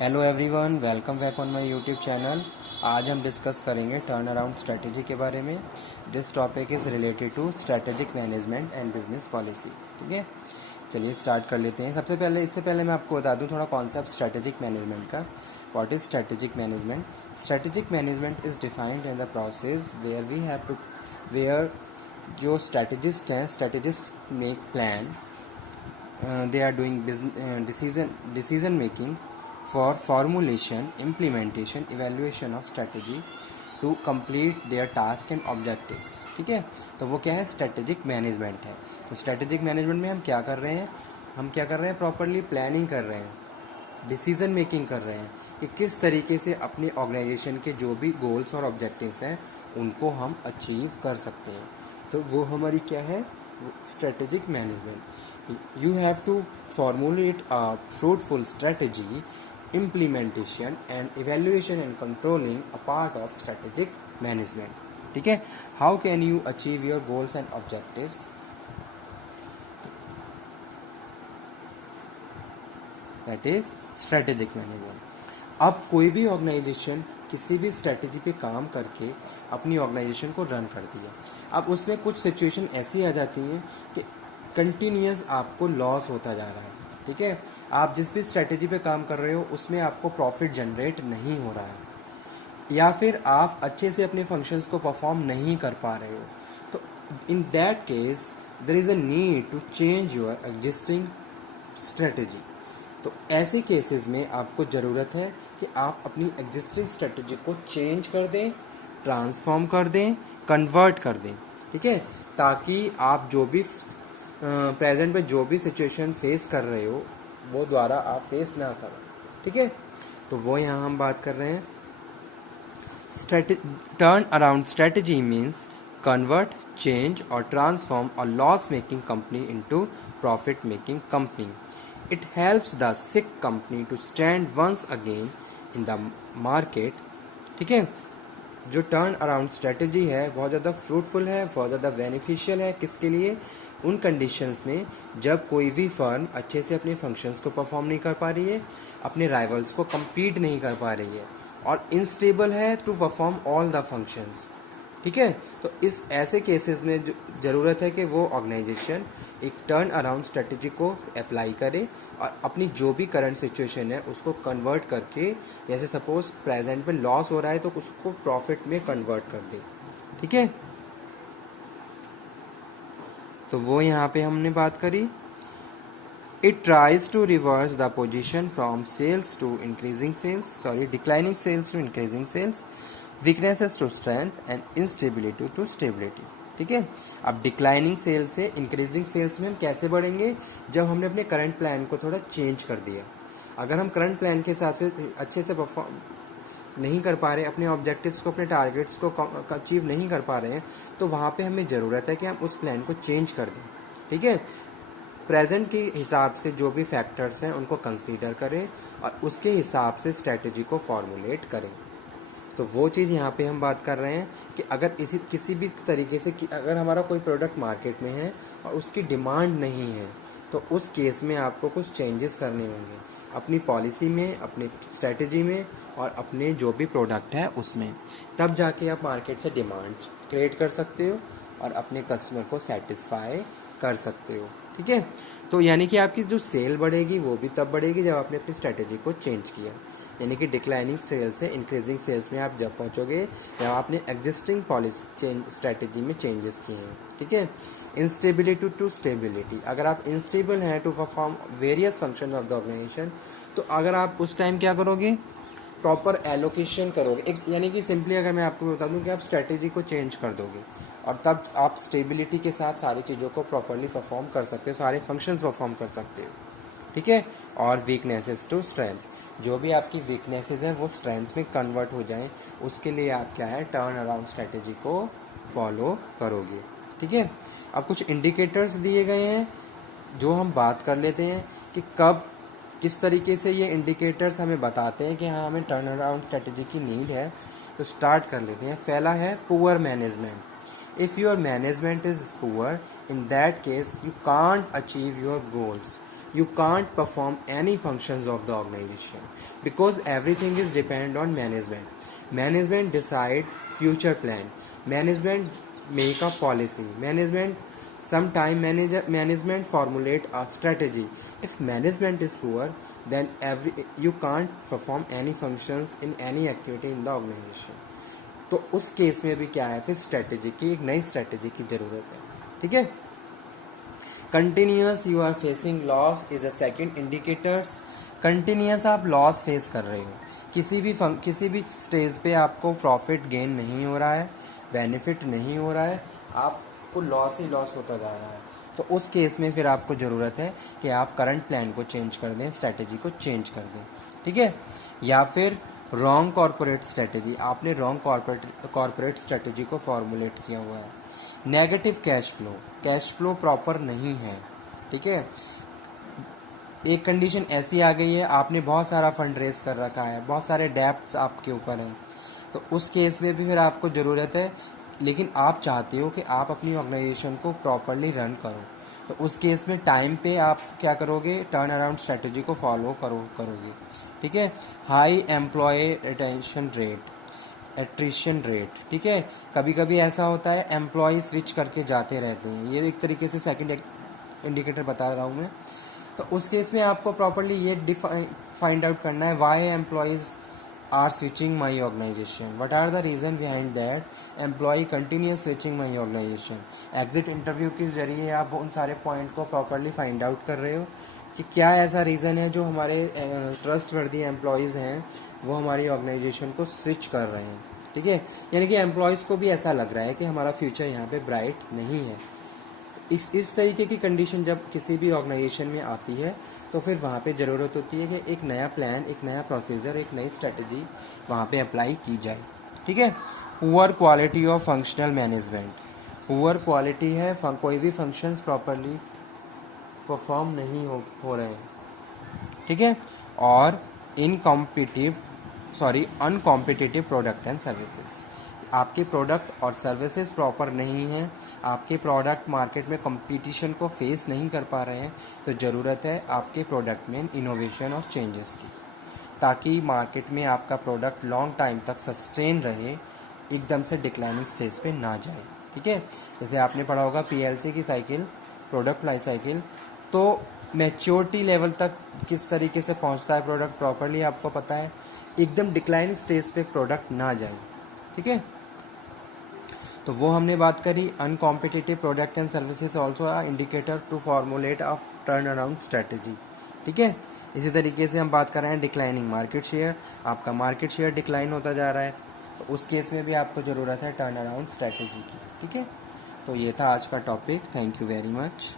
Hello everyone, welcome back on my YouTube channel. आज हम discuss करेंगे टर्न अराउंड स्ट्रेटजी के बारे में। This topic is related to strategic management and business policy. ठीक है, चलिए स्टार्ट कर लेते हैं। इससे पहले मैं आपको बता दूं थोड़ा कॉन्सेप्ट स्ट्रेटेजिक मैनेजमेंट का। What is strategic management? Strategic management is defined in the process where जो strategist make plan, they are doing decision making for formulation, implementation, evaluation of strategy to complete their task and objectives। ठीक है, तो वो क्या है? Strategic management है। तो strategic management में हम क्या कर रहे हैं? प्रॉपरली प्लानिंग कर रहे हैं, डिसीजन मेकिंग कर रहे हैं कि किस तरीके से अपने ऑर्गेनाइजेशन के जो भी गोल्स और ऑब्जेक्टिव्स हैं उनको हम अचीव कर सकते हैं। तो वो हमारी क्या है? Strategic management. You have to formulate a fruitful strategy, implementation and evaluation and controlling a part of strategic management. ठीक है, how can you achieve your goals and objectives? That is strategic management. अब कोई भी organisation किसी भी strategy पे काम करके अपनी ऑर्गेनाइजेशन को रन करती है। अब उसमें कुछ सिचुएशन ऐसी आ जाती हैं कि कंटिन्यूस आपको लॉस होता जा रहा है। ठीक है, आप जिस भी स्ट्रेटेजी पे काम कर रहे हो उसमें आपको प्रॉफिट जनरेट नहीं हो रहा है, या फिर आप अच्छे से अपने फंक्शंस को परफॉर्म नहीं कर पा रहे हो। तो in that case there is a need to change your existing strategy. तो ऐसे केसेस में आपको ज़रूरत है कि आप अपनी एग्जिस्टिंग स्ट्रेटजी को चेंज कर दें, ट्रांसफॉर्म कर दें, कन्वर्ट कर दें। ठीक है, ताकि आप जो भी प्रेजेंट में जो भी सिचुएशन फेस कर रहे हो वो द्वारा आप फेस ना करो। ठीक है, तो वो यहाँ हम बात कर रहे हैं। Turn around strategy means convert, change or transform a loss-making company into profit-making company. It helps the sick company to stand once again in the market। ठीक है, जो टर्न अराउंड स्ट्रेटजी है बहुत ज़्यादा फ्रूटफुल है, बहुत ज़्यादा बेनिफिशियल है। किसके लिए? उन कंडीशंस में जब कोई भी फर्म अच्छे से अपने फंक्शंस को परफॉर्म नहीं कर पा रही है, अपने राइवल्स को compete नहीं कर पा रही है और इनस्टेबल है to perform all the functions. ठीक है, तो इस ऐसे केसेस में ज़रूरत है कि वो ऑर्गेनाइजेशन एक टर्न अराउंड स्ट्रेटजी को अप्लाई करे और अपनी जो भी करंट सिचुएशन है उसको कन्वर्ट करके, जैसे सपोज प्रेजेंट में लॉस हो रहा है तो उसको प्रॉफिट में कन्वर्ट कर दे। ठीक है, तो वो यहाँ पे हमने बात करी। It tries to reverse the position from sales to increasing sales, declining sales to increasing sales, weaknesses to strength and instability to stability. ठीक है, अब डिक्लाइनिंग सेल्स से इंक्रीजिंग सेल्स में हम कैसे बढ़ेंगे? जब हमने अपने करंट प्लान को थोड़ा चेंज कर दिया। अगर हम करंट प्लान के हिसाब से अच्छे से परफॉर्म नहीं कर पा रहे, अपने ऑब्जेक्टिव्स को, अपने टारगेट्स को अचीव नहीं कर पा रहे हैं, तो वहाँ पे हमें ज़रूरत है कि हम उस प्लान को चेंज कर दें। ठीक है, प्रेजेंट के हिसाब से जो भी फैक्टर्स हैं उनको कंसीडर करें और उसके हिसाब से स्ट्रेटजी को फॉर्मुलेट करें। तो वो चीज़ यहाँ पे हम बात कर रहे हैं कि अगर किसी भी तरीके से अगर हमारा कोई प्रोडक्ट मार्केट में है और उसकी डिमांड नहीं है, तो उस केस में आपको कुछ चेंजेस करने होंगे अपनी पॉलिसी में, अपनी स्ट्रेटजी में और अपने जो भी प्रोडक्ट है उसमें। तब जाके आप मार्केट से डिमांड क्रिएट कर सकते हो और अपने कस्टमर को सेटिस्फाई कर सकते हो। ठीक है, तो यानी कि आपकी जो सेल बढ़ेगी वो भी तब बढ़ेगी जब आपने अपनी स्ट्रेटजी को चेंज किया। यानी कि डिक्लाइनिंग सेल्स से इंक्रीजिंग सेल्स में आप जब पहुंचोगे जब आपने एग्जिस्टिंग पॉलिसी स्ट्रेटजी में चेंजेस किए हैं। ठीक है, इंस्टेबिलिटी टू स्टेबिलिटी। अगर आप इंस्टेबल हैं to perform various function of the organization, तो अगर आप उस टाइम क्या करोगे? प्रॉपर एलोकेशन करोगे। एक यानी कि सिंपली अगर मैं आपको बता दूं कि आप स्ट्रेटजी को चेंज कर दोगे और तब आप स्टेबिलिटी के साथ सारी चीज़ों को प्रॉपरली परफॉर्म कर सकते हो, सारे फंक्शंस परफॉर्म कर सकते हो। ठीक है, और वीकनेसेस टू स्ट्रेंथ, जो भी आपकी वीकनेसेस हैं वो स्ट्रेंथ में कन्वर्ट हो जाएं, उसके लिए आप क्या है? टर्न अराउंड स्ट्रेटजी को फॉलो करोगे। ठीक है, अब कुछ इंडिकेटर्स दिए गए हैं जो हम बात कर लेते हैं कि कब किस तरीके से ये इंडिकेटर्स हमें बताते हैं कि हाँ हमें टर्न अराउंड स्ट्रेटजी की नीड है। तो स्टार्ट कर लेते हैं। पहला है poor management. If your management is poor, in that case you can't achieve your goals. you can't perform any functions of the organization because everything is depend on management. Management decide future plan, management make a policy, management formulate a strategy. If management is poor, then you can't perform any functions in any activity in the organization. तो उस case में भी क्या है, फिर strategy की, एक नई स्ट्रेटेजी की जरूरत है. ठीक है. Continuous you are facing loss is a second indicators. Continuous आप लॉस फेस कर रहे हो, किसी भी स्टेज पे आपको प्रॉफिट गेन नहीं हो रहा है, बेनिफिट नहीं हो रहा है, आपको लॉस ही लॉस होता जा रहा है. तो उस केस में फिर आपको ज़रूरत है कि आप करंट प्लान को चेंज कर दें, स्ट्रैटेजी को चेंज कर दें. ठीक है. या फिर रॉन्ग कॉर्पोरेट स्ट्रैटेजी, आपने रॉन्ग कॉर्पोरेट स्ट्रैटेजी को फॉर्मुलेट किया हुआ है. नेगेटिव कैश फ्लो प्रॉपर नहीं है. ठीक है. एक कंडीशन ऐसी आ गई है, आपने बहुत सारा फंड रेस कर रखा है, बहुत सारे डेप्ट्स आपके ऊपर हैं, तो उस केस में भी फिर आपको ज़रूरत है, लेकिन आप चाहते हो कि आप अपनी ऑर्गेनाइजेशन को प्रॉपरली रन करो. तो उस केस में टाइम पे आप क्या करोगे, टर्न अराउंड स्ट्रेटजी को फॉलो करोगे. ठीक है. High employ attrition rate. ठीक है. कभी कभी ऐसा होता है एम्प्लॉय स्विच करके जाते रहते हैं, ये एक तरीके से सेकंड इंडिकेटर बता रहा हूँ मैं. तो उस केस में आपको प्रॉपरली ये फाइंड आउट करना है, why employees are switching my organization, what are the reason behind that employee continues switching my organization. Exit interview के जरिए आप उन सारे पॉइंट को प्रॉपरली फाइंड आउट कर रहे हो कि क्या ऐसा रीज़न है जो हमारे ट्रस्ट वर्दी एम्प्लॉयज़ हैं वो हमारी ऑर्गेनाइजेशन को स्विच कर रहे हैं. ठीक है. यानी कि एम्प्लॉयज़ को भी ऐसा लग रहा है कि हमारा फ्यूचर यहाँ पे ब्राइट नहीं है. इस तरीके की कंडीशन जब किसी भी ऑर्गेनाइजेशन में आती है तो फिर वहाँ पे ज़रूरत होती है कि एक नया प्लान, एक नया प्रोसीजर, एक नई स्ट्रेटजी वहाँ पे अप्लाई की जाए. ठीक है. Poor quality of functional management. Poor quality है, कोई भी फंक्शंस प्रॉपरली परफॉर्म नहीं हो रहे हैं. ठीक है. और अनकॉम्पिटिटिव प्रोडक्ट एंड सर्विसेज. आपके प्रोडक्ट और सर्विसेज प्रॉपर नहीं हैं, आपके प्रोडक्ट मार्केट में कंपटीशन को फेस नहीं कर पा रहे हैं, तो ज़रूरत है आपके प्रोडक्ट में इनोवेशन और चेंजेस की, ताकि मार्केट में आपका प्रोडक्ट लॉन्ग टाइम तक सस्टेन रहे, एकदम से डिक्लाइनिंग स्टेज पे ना जाए. ठीक है. जैसे आपने पढ़ा होगा PLC की साइकिल, प्रोडक्ट लाइफ साइकिल, तो मैच्योरिटी लेवल तक किस तरीके से पहुंचता है प्रोडक्ट, प्रॉपरली आपको पता है, एकदम डिक्लाइनिंग स्टेज पे प्रोडक्ट ना जाए. ठीक है. तो वो हमने बात करी. Uncompetitive product and services also a indicator to formulate a turn around strategy. ठीक है. इसी तरीके से हम बात कर रहे हैं डिक्लाइनिंग मार्केट शेयर, आपका मार्केट शेयर डिक्लाइन होता जा रहा है, तो उस केस में भी आपको ज़रूरत है टर्न अराउंड स्ट्रेटेजी की. ठीक है. तो ये था आज का topic. Thank you very much.